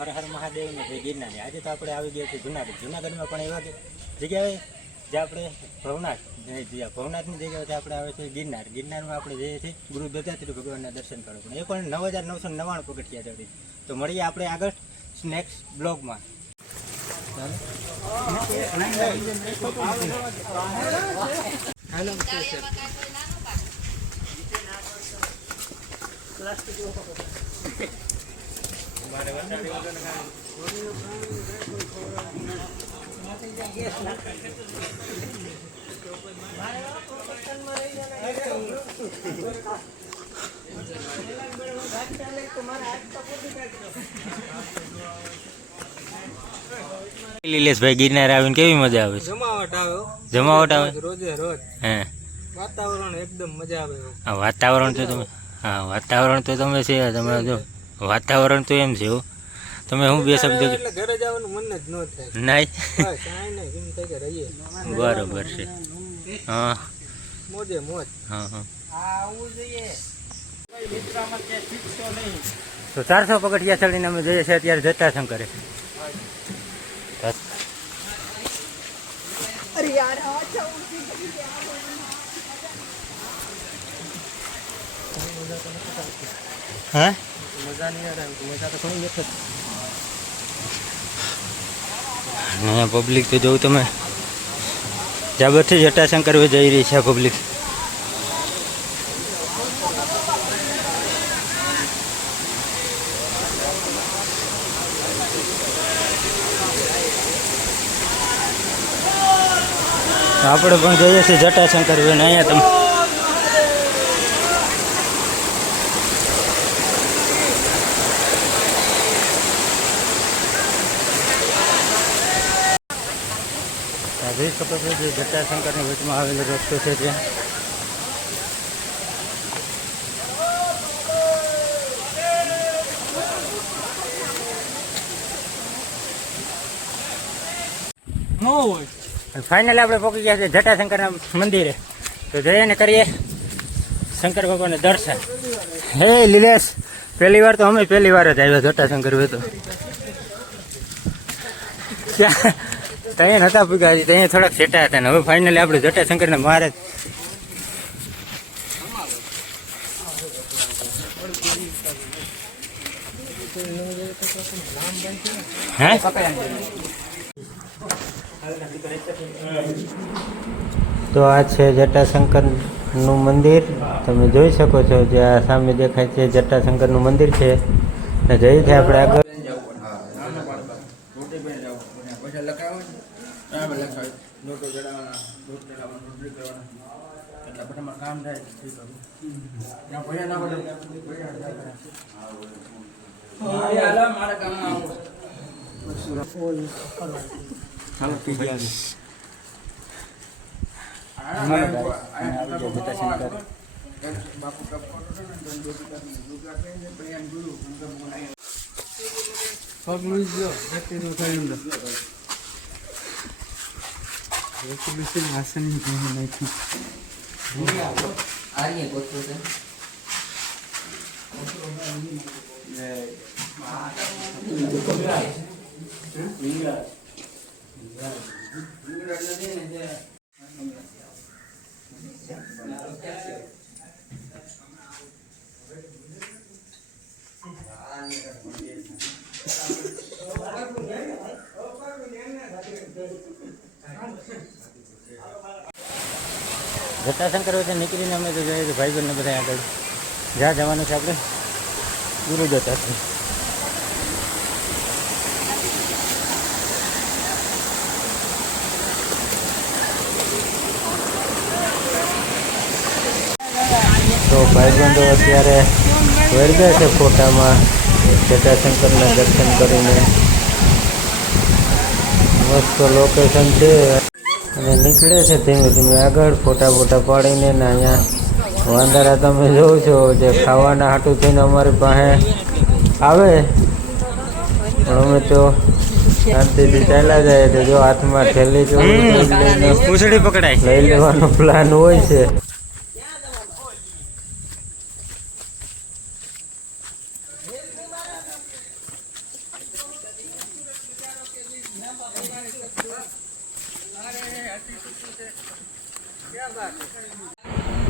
હર હર મહાદેવ ને જય ગિરનાર. આજે તો આપણે આવી ગયા છીએ જુનાગઢ. જુનાગઢમાં પણ એવા જગ્યાએ જે આપણે ભવનાથની જગ્યાએ આપણે આવે છે ગિરનાર. ગિરનારમાં આપણે જઈએ છીએ ગુરુ દત્તાત્રેય ભગવાનના દર્શન કરવા. પણ એ પણ 9,999 પગથિયા ચડી. તો મળીએ આપણે આગળ નેક્સ્ટ બ્લોગમાં. હેલો લીલેશભાઈ, ગિરનાર આવીને કેવી મજા આવે છે? જમાવટ આવે રોજે રોજ. હે, વાતાવરણ એકદમ મજા આવે. વાતાવરણ તો તમે વાતાવરણ તો તમે છે, તમે જો વાતાવરણ તો એમ છે. તમે હું બે શબ્દ એટલે ઘરે જવાનું મન જ ન થાય. નહીં, બસ આઈને કેમ થાય કે રહીએ. બરોબર છે. હા, મોજે મોજ. હા હા. આવું જોઈએ. મિત્રામાં કે શીખતો નહીં. તો 400 પગથિયા ચડીને અમે જઈએ છીએ અત્યારે જટાશંકરે. અરે યાર હા, મજા નહીં આવે. મજા તો ઘણી વખત. અહીંયા પબ્લિક તો જોઉં તમે જાબરથી જટાશંકર જઈ રહી છે પબ્લિક. આપણે પણ જઈએ છીએ જટાશંકર. અહીંયા તમે જોઈ શકો છો જે જટાશંકરની વચમાં આવેલો રસ્તો છે ત્યાં. ફાઇનલી આપણે પહોંચી ગયા છે જટાશંકરના મંદિરે. તો જઈને કરીએ શંકર ભગવાનને દર્શન. હે લીલેશ, પહેલી વાર તો અમે પહેલી વાર જ આવ્યા જટાશંકર. તો ક્યાં ત્યાં નતા પૂગ્યા, ત્યાં થોડાક સેટા હતા ને હવે ફાઇનલી આપણે જટાશંકરને મહારાજ. હે, તો આ છે જટાશંકરનું મંદિર. તમે જોઈ શકો છો જે આ સામે દેખાય છે જટાશંકરનું મંદિર છે. જઈથી આપણે આગળ જટાશંકર વચ્ચે નીકળીને અમે તો જોઈએ ભાઈબંધને બધા આગળ જ્યાં જવાનું છે આપણે ગુરુ દત્તાત્રેય. તો ભાઈબંધો અત્યારે વર્ગ્યા છે ફોટામાં જટાશંકરના દર્શન કરીને. મસ્ત લોકેશન છે અને નીકળે છે ધીમે ધીમે આગળ ફોટા પાડીને. ને અહીંયા વાંદરા તમે જોવો છો જે ખાવાના હાટું થઈને અમારી પાસે આવે, પણ અમે તો શાંતિથી ચાલ્યા જાય. તો જો હાથમાં ઠેલી પૂછડી પકડાય લઈ લેવાનો પ્લાન હોય છે.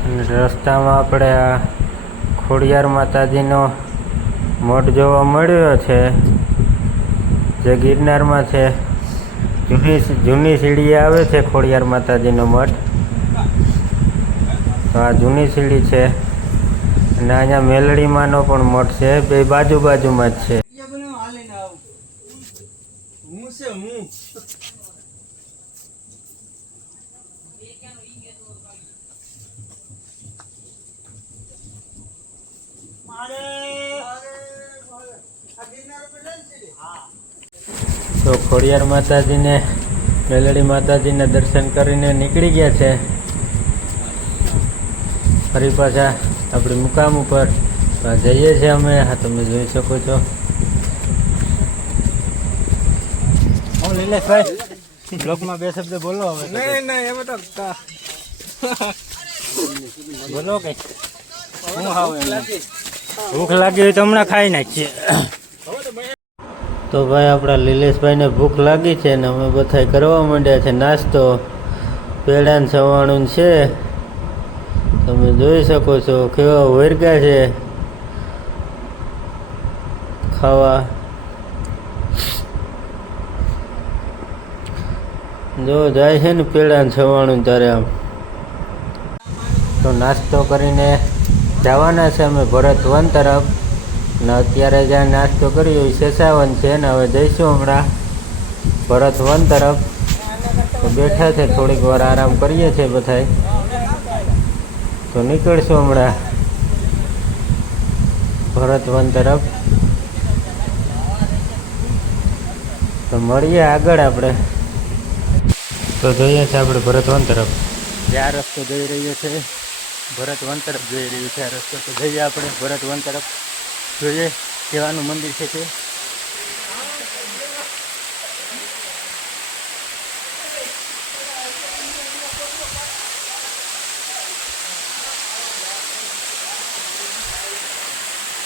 અને રસ્તામાં આપણે આ ખોડિયાર માતાજીનો મઠ જોવા મળ્યો છે, જે ગિરનારમાં છે. જૂની સીડી આવે છે ખોડિયાર માતાજીનો મઠ. તો આ જૂની સીડી છે અને અહીંયા મેલડીમાંનો પણ મઠ છે, બે બાજુમાં જ છે. તો ખોડિયાર માતાજીને મેલડી માતાજીને દર્શન કરીને નીકળી ગયા છે. ફરી પાછા આપણી મુકામ ઉપર જઈએ છીએ અમે. હા, તમે જોઈ શકો છો. હું નિલેશભાઈ બ્લોગમાં બે શબ્દ બોલો હવે. નહીં એમાં તો બોલો કઈ હું હાવ ભૂખ લાગી હોય તો હમણાં ખાઈ નાખીએ. તો ભાઈ આપણા નિલેશભાઈને ભૂખ લાગી છે ને અમે બધા કરવા માંડ્યા છે નાસ્તો. પેડાને સવાણું છે, તમે જોઈ શકો છો કેવા વર્ગા છે ખાવા. જો જાય છે ને પેડાને સવાણું ત્યારે આમ. તો નાસ્તો કરીને જવાના છે અમે ભરત વન તરફ. ને અત્યારે જ્યાં નાસ્તો કર્યો એ શેષાવન છે ને હવે જઈશું હમણાં ભરત વન તરફ. તો બેઠા છે, થોડીક વાર આરામ કરીએ છીએ બધાય. તો નીકળશું હમણાં ભરત વન તરફ. તો મળીએ આગળ આપણે. તો જોઈએ છે આપણે ભરત વન તરફ. જ્યાં રસ્તો જઈ રહ્યો છે ભરત વન તરફ જઈ રહ્યું છે આ રસ્તો. તો જઈએ આપણે ભરત વન તરફ, જોઈએ કેવાનું મંદિર છે તે.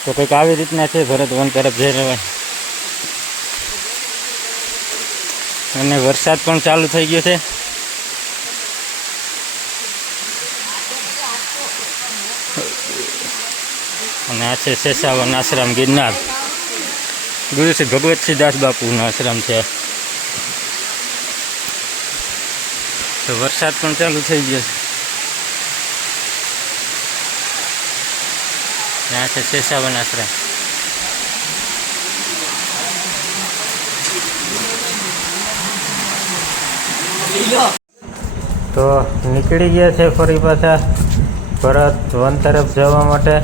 તો કંઈક આવી રીતના છે ભરત વન તરફ જઈ રહ્યા. અને વરસાદ પણ ચાલુ થઈ ગયો છે. અને આ છે શેષાવન આશ્રમ ગિરનાર. ગુરુ શ્રી ભગવતસિંહ દાસ બાપુનો આશ્રમ છે. તો વરસાદ પણ ચાલુ થઈ ગયો છે. આ છે શેષાવન આશ્રમ. તો નીકળી ગયા છે ફરી પાછા ભરત વન તરફ જવા માટે.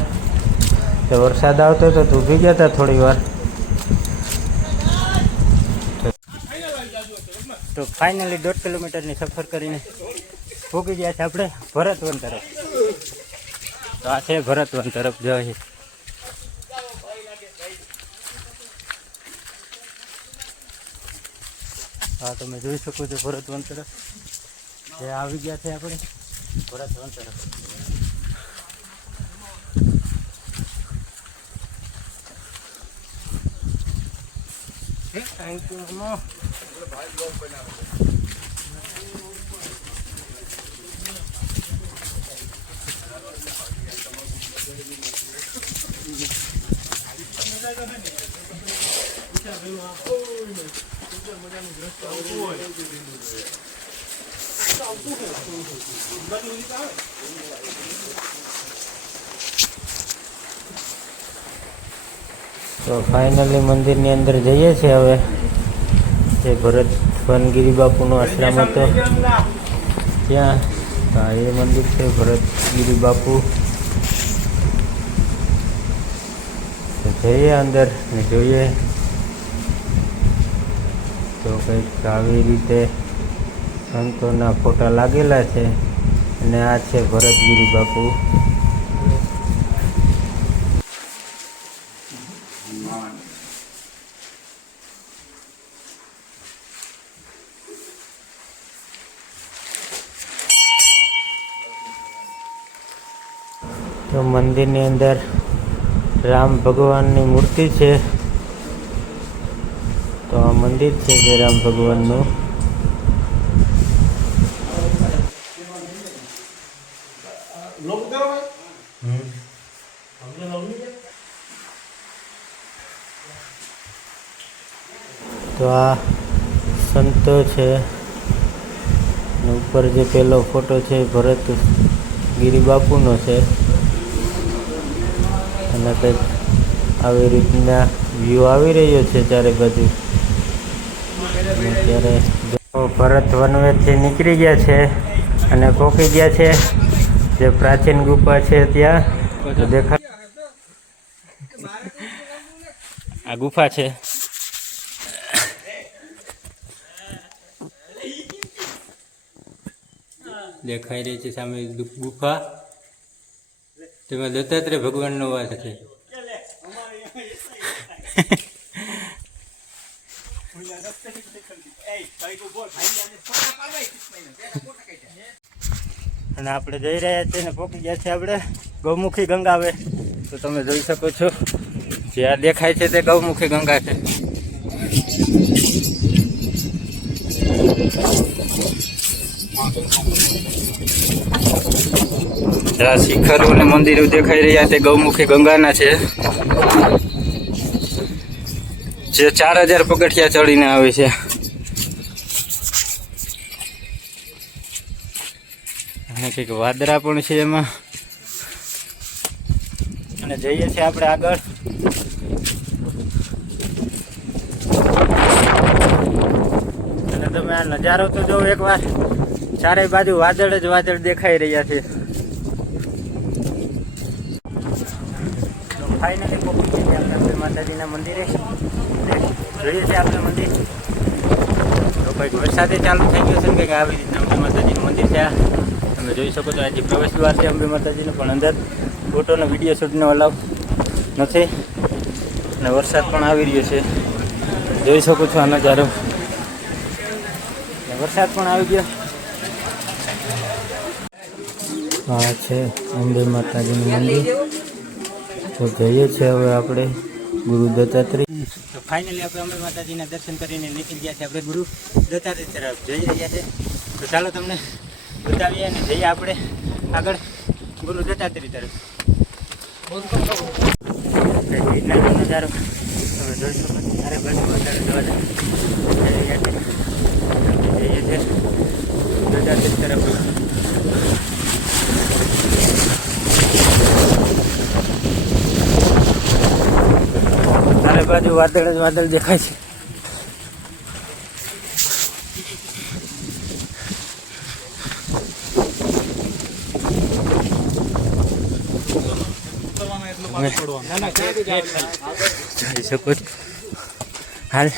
તો વરસાદ આવતો હતો તો ઊભી ગયા હતા થોડી વાર. તો ફાઇનલી 1.5 કિલોમીટરની સફર કરીને પહોંચી ગયા છે આપણે ભરત વન તરફ. તો આ છે ભરત વન તરફ જઈએ. હા, તમે જોઈ શકો છો ભરત વન તરફ જે આવી ગયા છે આપણે ભરત વન તરફ. થેન્ક યુ મમ્મા. તો ફાઇનલી મંદિરની અંદર જઈએ છીએ હવે. જે ભરત વનગીરી બાપુનો આશ્રમ હતો ત્યાં. એ મંદિર છે ભરતગીરી બાપુ. તો જઈએ અંદર ને જોઈએ. તો કંઈક આવી રીતે સંતોના ફોટા લાગેલા છે. અને આ છે ભરતગીરી બાપુ. તો મંદિરની અંદર રામ ભગવાનની મૂર્તિ છે. તો આ મંદિર છે જયરામ ભગવાનનું. તો આ સંતો છે અને ઉપર જે પહેલો ફોટો છે એ ભરત ગિરી બાપુનો છે અને કંઈક આવી રીતના વ્યૂ આવી રહ્યો છે ચારે બાજુ. અત્યારે ભરત વનવેથી નીકળી ગયા છે અને પહોંચી ગયા છે જે પ્રાચીન ગુફા છે ત્યાં. તો દેખાય આ ગુફા છે. દેખાઈ રહી છે સામે ગુફા. તેમાં દત્તાત્રેય ભગવાનનો વાસ છે. અને આપણે જઈ રહ્યા છીએ ને પહોંચી ગયા છે આપણે ગૌમુખી ગંગા. આવે તો તમે જોઈ શકો છો જે આ દેખાય છે તે ગૌમુખી ગંગા છે. આ શિખરો અને મંદિરો દેખાઈ રહ્યા તે ગૌમુખી ગંગાના છે, જે 4000 પગથિયા ચડીને આવે છે. અને કંઈક વાદળા પણ છે એમાં. અને જઈએ છીએ આપણે આગળ. અને તમે આ નજારો તો જો એકવાર. ચારે બાજુ વાદળ જ વાદળ દેખાઈ રહ્યા છે. ફાઇનલી પહોંચી ગયા આપણે માતાજીના મંદિરે. જોઈએ છીએ આપણે મંદિર. તો કંઈક વરસાદે ચાલુ થઈ ગયો છે ને કંઈક આવી રીતના અંબે માતાજીનું મંદિર છે. તમે જોઈ શકો છો આજે પ્રવેશ દ્વાર છે અંબે માતાજીનો, પણ અંદર ફોટોનો વિડીયો શૂટનો અલાઉ નથી. અને વરસાદ પણ આવી રહ્યો છે, જોઈ શકો છો આ નજારો. વરસાદ પણ આવી ગયો. આ છે અંબે માતાજીનું મંદિર. તો જઈએ છીએ હવે આપણે ગુરુ દત્તાત્રેય. તો ફાઇનલી આપણે અંબે માતાજીના દર્શન કરીને નીકળી ગયા છે. આપણે ગુરુ દત્તાત્રેય તરફ જઈ રહ્યા છે. તો ચાલો તમને બતાવીએ અને જઈએ આપણે આગળ ગુરુ દત્તાત્રેય તરફ. નજારો તમે જોઈ શકો છો. ચારે બાજુ વધારે જવા જઈ રહ્યા છે. જઈએ છીએ દત્તાત્રેય તરફ. ચારે બાજુ વાદળ જ વાદળ દેખાય છે. જોઈ શકો છો. હાલ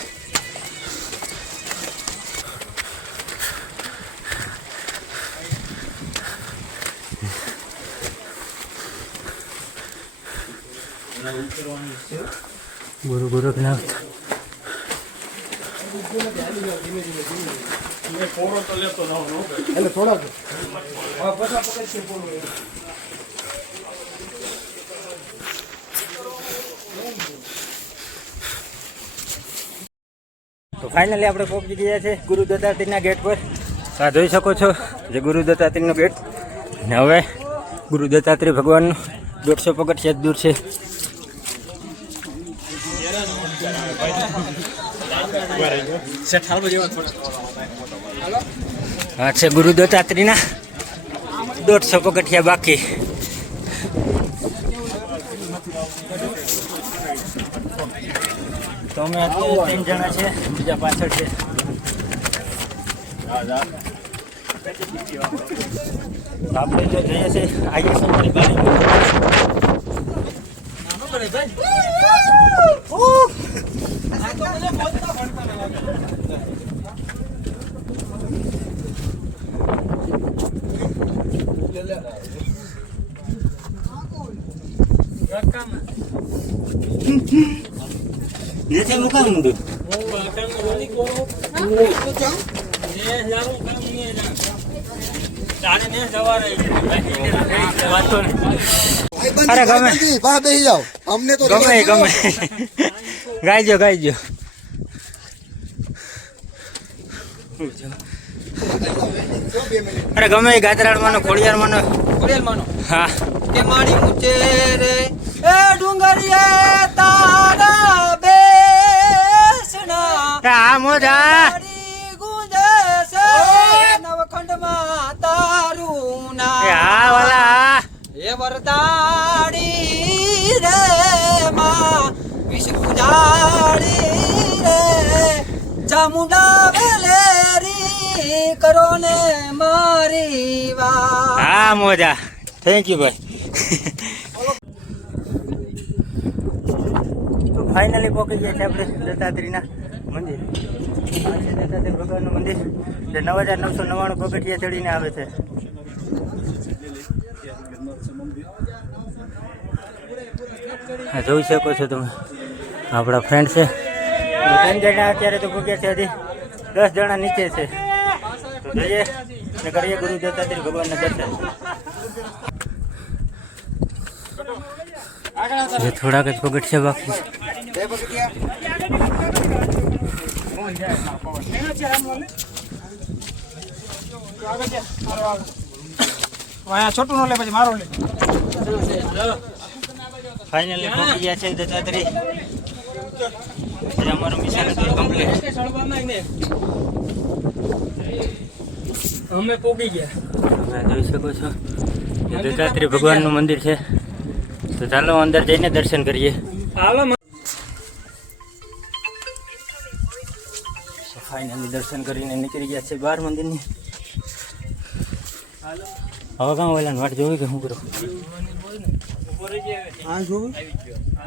ગુરુ ગોરખનાથ. તો ફાઇનલી આપણે પહોંચી ગયા છે ગુરુ દત્તાત્રેયના ગેટ પર. આ જોઈ શકો છો જે ગુરુ દત્તાત્રેયનો ગેટ. ને હવે ગુરુ દત્તાત્રેય ભગવાનનું 150 પગથિયા દૂર છે. આ છે ગુરુ દત્તાત્રેયના 150 પગથિયા બાકી. તો અમે અત્યારે 3 જણા છે, બીજા પાછળ છે. આપણે જો જઈએ છીએ આઈએ અમારી બારી. Dia muka mundur. અરે ગમે બેસી જાઓ, અમને તો ગમે ગાઈજો ગાઈજો. અરે ગમે એ ગાજરાળમાંનો ખોડિયારમાંનો હા કે મારી ઊંચે રે એ ડુંગરીએ તારા બેસણા આ મોજા તારી ગુંજે છે નવખંડમાં તારું એ નામ હા વાલા એ વરદાડી રે માં વિષ્ણુ જાડી રે ચામુંડા વેલેરી કરો ને મારી વાત હા મોજા થેન્ક યુ ભાઈ તો ફાઇનલી પહોંચી ગયા છે આપણે દત્તાત્રેયના મંદિર આ છે દત્તાત્રેય ભગવાનનું મંદિર જે 9999 પગથિયા ચડીને આવે છે હા જોઈ શકો છો તમે આપણા ફ્રેન્ડ છે 3 જણા અત્યારે તો પહોંચ્યા છે હજી 10 જણા નીચે છે તો જઈએ ને કરીએ ગુરુ દત્તાત્રેય ભગવાનના દર્શન જે થોડાક જ પગથિયા બાકી છોટું નો લે પછી મારો લે ફાઇનલી પહોંચી ગયા છે દત્તાત્રેય અમારું મિશન હતું કમ્પ્લીટ અમે પોગી ગયા તમે જોઈ શકો છો દત્તાત્રેય ભગવાનનું મંદિર છે તો ચાલો અંદર જઈને દર્શન કરીએ ફાઇનલી દર્શન કરીને નીકળી ગયા છે બહાર મંદિરની હવે કાં ઓલા વાટ જોવી કે શું કરું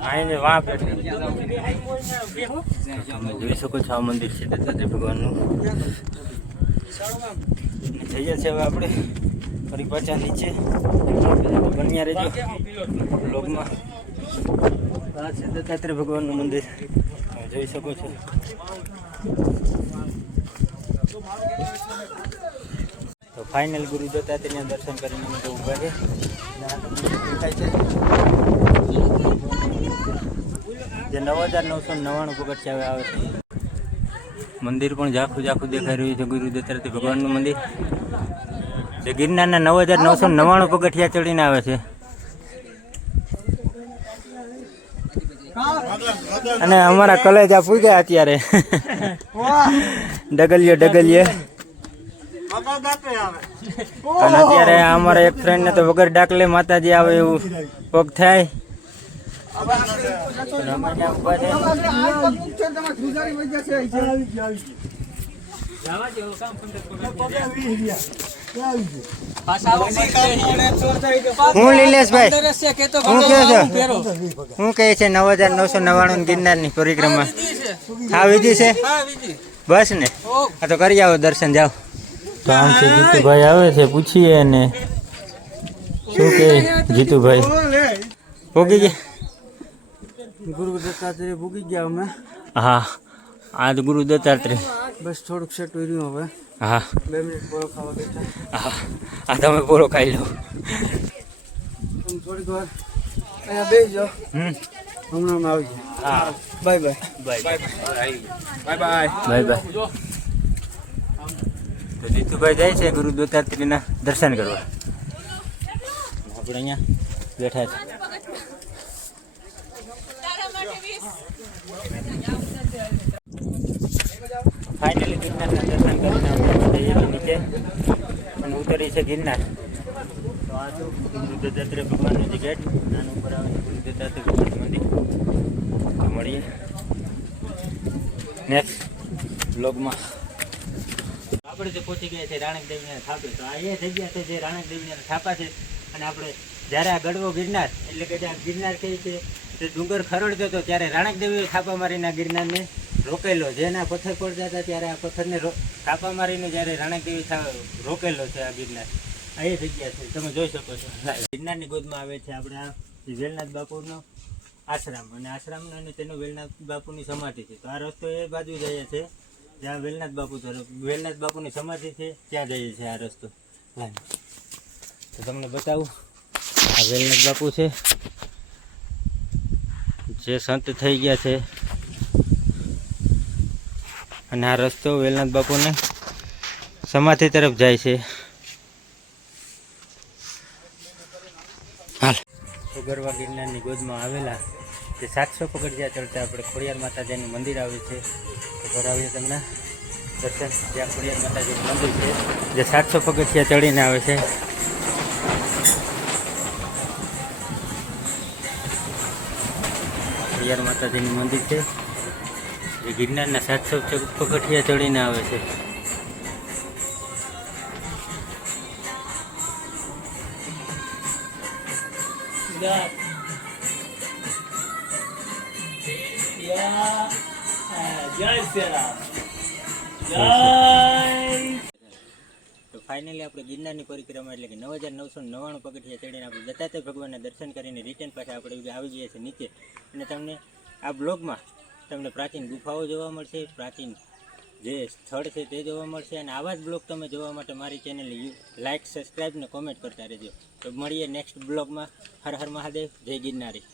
આઈને વાં તમે જોઈ શકો છો આ મંદિર છે દત્તાત્રેય ભગવાનનું જઈએ છે હવે આપણે ફરી પાછા નીચે બન્યા રહેજો બ્લોગમાં આ છે દત્તાત્રેય ભગવાનનું મંદિર તમે જોઈ શકો છો તો ફાઇનલ ગુરુ દત્તાત્રેયના દર્શન કરીને અમે તો ઊભા છે દેખાય છે જે 9999 પગથિયા આવે છે મંદિર પણ ઝાખું ઝાખું દેખાઈ રહ્યું છે ગુરુ દત્તાત્રેય ભગવાનનું મંદિર જે ગિરનારના 9999 પગથિયા ચડીને આવે છે અને અમારા કલેજા પૂગ્યા અત્યારે ડગલીએ અને અત્યારે અમારા એક ફ્રેન્ડ ને તો વગર ડાકલે માતાજી આવે એવું પગ થાય હું નિલેશભાઈ હું કહે છે 9999 ગિરનારની પરિક્રમા હા વિધિ છે બસ ને આ તો કરી આવો દર્શન જાઓ તો આમ છે જીતુભાઈ આવે છે પૂછીએ અને શું કે જીતુભાઈ પોગી ગયા ગુરુ દત્તાત્રેય ભૂગી ગયા અમે હા આ તો ગુરુ દત્તાત્રેય બસ થોડુંક સેટ રહ્યું હવે હા 2 મિનિટ પોળો ખાવા બેઠા હા આ તમે પૂરો ખાઈ લો થોડીક વાર અહીંયા બેસી જાઓ હમણાં અમે આવી જાય હા બાય બાય બાય તો જીતુભાઈ જાય છે ગુરુ દત્તાત્રેયના દર્શન કરવા આપણે અહીંયા બેઠા છે ફાઇનલી ગિરનારના દર્શન કરીને આપણે જઈએ નીચે અને ઉતરી છે ગિરનાર તો આ શું ગુરુ દત્તાત્રેય ભગવાનનું જે ગેટ આના ઉપર આવે છે ગુરુ દત્તાત્રેય ભગવાનનું મંદિર તો મળીએ નેક્સ્ટ બ્લોગમાં આપણે જે પહોંચી ગયા છે રાણક દેવીના થાપે તો આ એ જગ્યા છે જે રાણક દેવીના થાપા છે અને આપણે જ્યારે આ ગઢવો ગિરનાર એટલે કે જે આ ગિરનાર કહે છે તે ડુંગર ખરડતો હતો ત્યારે રાણક દેવીએ થાપા મારીને ગિરનારને રોકેલો જેના પથ્થર પડતા હતા ત્યારે આ પથ્થરને થાપા મારીને જ્યારે રાણક દેવી રોકેલો છે આ ગિરનાર આ એ જગ્યા છે તમે જોઈ શકો છો ગિરનારની ગોદમાં આવે છે આપણે આ વેલનાથ બાપુનો આશ્રમ અને આશ્રમ અને તેનો વેલનાથ બાપુની સમાધિ છે તો આ રસ્તો એ બાજુ જઈએ છે જ્યાં વેલનાથ બાપુ તરફ વેલનાથ બાપુની સમાધિ છે ત્યાં જઈએ છે આ રસ્તો તો તમને બતાવું આ વેલનાથ બાપુ છે જે સંત થઈ ગયા છે અને આ રસ્તો વેલનાથ બાપુને સમાધિ તરફ જાય છે. હાલ ગરવા ગિરનારની ગોદમાં આવેલા જે 700 પગથિયા ચડતા આપણે ખોડિયાર માતાજીનું મંદિર આવે છે. તો કરાવીએ તમને દર્શન. જ્યાં ખોડિયાર માતાજીનું મંદિર છે જે 700 પગથિયા ચડીને આવે છે. ખોડિયાર માતાજીનું મંદિર છે જે ગિરનારના 700 પગથિયા ચડીને આવે છે. તો ફાઇનલી આપણે ગિરનારની પરિક્રમા એટલે કે 9999 પગથિયા ચડીને આપણે દત્તાત્રેય ભગવાનના દર્શન કરીને રિટર્ન પાછા આપણે આવી ગયા છે નીચે. અને તમને આ બ્લોગમાં તમને પ્રાચીન ગુફાઓ જોવા મળશે, પ્રાચીન જે સ્થળ છે તે જોવા મળશે. અને આવા જ બ્લોગ તમે જોવા માટે મારી ચેનલ લાઇક, સબસ્ક્રાઈબ ને કોમેન્ટ કરતા રહેજો. તો મળીએ નેક્સ્ટ બ્લોગમાં. હર હર મહાદેવ, જય ગિરનારી.